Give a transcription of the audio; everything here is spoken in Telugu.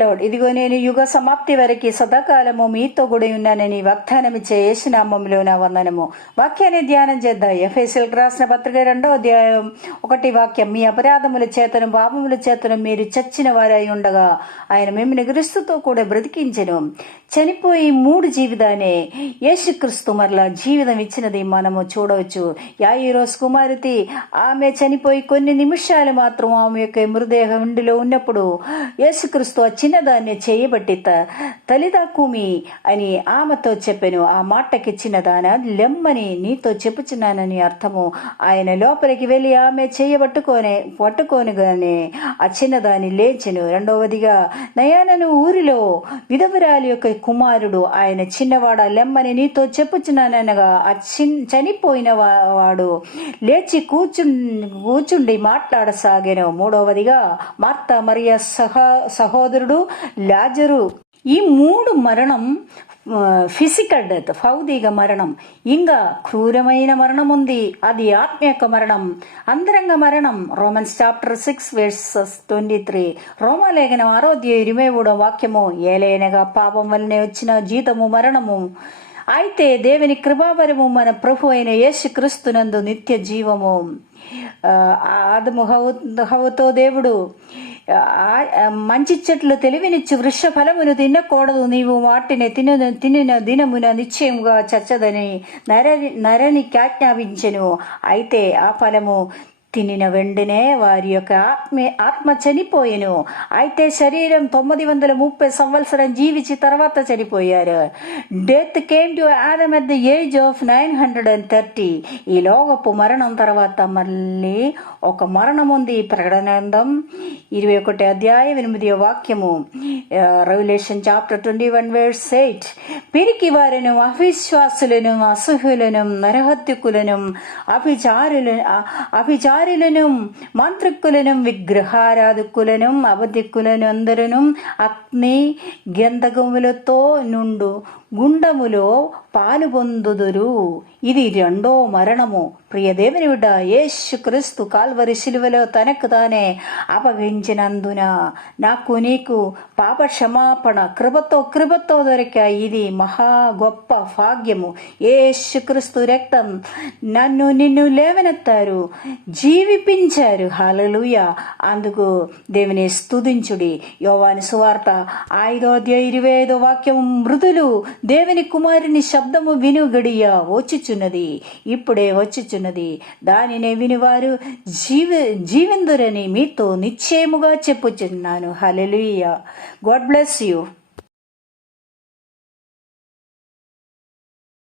లార్డ్. ఇదిగో నేను యుగ సమాప్తి వరకు సదాకాలము మీతో కూడా ఉన్నానని వాగ్దానమిచ్చే యేసునామములో నా వందనము. వాక్యాన్ని ధ్యానం చేద్దాం. ఎఫెసీయులకు రాసిన పత్రిక 2వ అధ్యాయం 1వ వాక్యం. మీ అపరాధముల చేతను పాపముల చేతను మీరు చచ్చిన వారై ఉండగా ఆయన మిమ్మల్ని క్రీస్తుతో కూడా బ్రతికించెను. చనిపోయి 3 జీవితాన్ని యేసుక్రీస్తు మరలా జీవితం ఇచ్చినది మనము చూడవచ్చు. యాయిరోస్ కుమార్తె ఆమె చనిపోయి కొన్ని నిమిషాలు మాత్రం ఆమె యొక్క మృతదేహం ఇంటిలో ఉన్నప్పుడు యేసుక్రీస్తు ఆ చిన్నదాన్ని చేయబట్టి తలిదాకుమి అని ఆమెతో చెప్పాను. ఆ మాటకి చిన్నదాన లెమ్మని నీతో చెప్పుచున్నానని అర్థము. ఆయన లోపలికి వెళ్ళి ఆమె పట్టుకోనిగానే ఆ చిన్నదాన్ని లేచెను. రెండవదిగా నయానను ఊరిలో విధవరాలి యొక్క కుమారుడు ఆయన చిన్నవాడ లెమ్మని నీతో చెప్పుచున్నాననగా ఆ చనిపోయిన వాడు లేచి కూర్చుండి మాట్లాడసాగాను. మూడవదిగా మార్తా మరియ సహోదరుడు లాజరు. ఈ 3 మరణం ఫిజికల్ డెత్, భౌతిక మరణం. ఇంకా క్రూరమైన మరణం ఉంది, అది ఆత్మీయ మరణం, అంతరంగ మరణం. Romans chapter 6 verses 23. రోమలేఖనం 6:23 వాక్యము. ఏలైనగా పాపం వల్లనే వచ్చిన జీతము మరణము, అయితే దేవుని కృపావరము మన ప్రభు అయిన యేసుక్రీస్తునందు నిత్య జీవము. ఆదము హవ్వతో దేవుడు మంచి చెట్లు తెలివినిచ్చి వృక్ష ఫలమును తినకూడదు, నీవు వాటిని తినిన దినమున నిశ్చయముగా చచ్చదని నరనికి ఆజ్ఞాపించెను. అయితే ఆ ఫలము తినిన వెంటనే వారి యొక్క ఆత్మ చనిపోయెను. అయితే శరీరం 930 సంవత్సరం జీవించి తర్వాత చనిపోయారు. Death came to Adam at the age of 930. ఈ లోకపు మరణం తర్వాత మళ్ళీ ఒక మరణం ఉంది. ప్రకటన గ్రంథం 21వ అధ్యాయం 8వ వాక్యము. Revelation chapter 21 verse 8. పిరికి వారిను, అవిశ్వాసులను, అసహ్యులను, నరహత్యకులను, అభిచారులను, మంత్రికులను, విగ్రహారాధకులను, అబద్ధికులను అందరూ అగ్ని గంధకములతో నుండు గుండములో పాలుపొందుదురు. ఇది 2వ మరణము. ప్రియ దేవుని బిడ్డ, యేసుక్రీస్తు కాల్వరి శిలువలో తనకు తానే అప్పగించినందున నాకు నీకు పాప క్షమాపణ కృపతో దొరికా. ఇది మహా గొప్ప భాగ్యము. యేసుక్రీస్తు రక్తం నిన్ను లేవనెత్తారు, జీవిపించారు. హల్లెలూయా. అందుకు దేవుని స్తుతించుడి. యోవాను సువార్త 5వ అధ్యాయం 25వ వాక్యం. మృదులు దేవుని కుమారుని శబ్దము విను గడియ వచ్చుచున్నది, ఇప్పుడే వచ్చుచున్నది. దానినే వినివారు జీవిందురని మీతో నిశ్చయముగా చెప్పుచున్నాను. హల్లెలూయా. God bless you.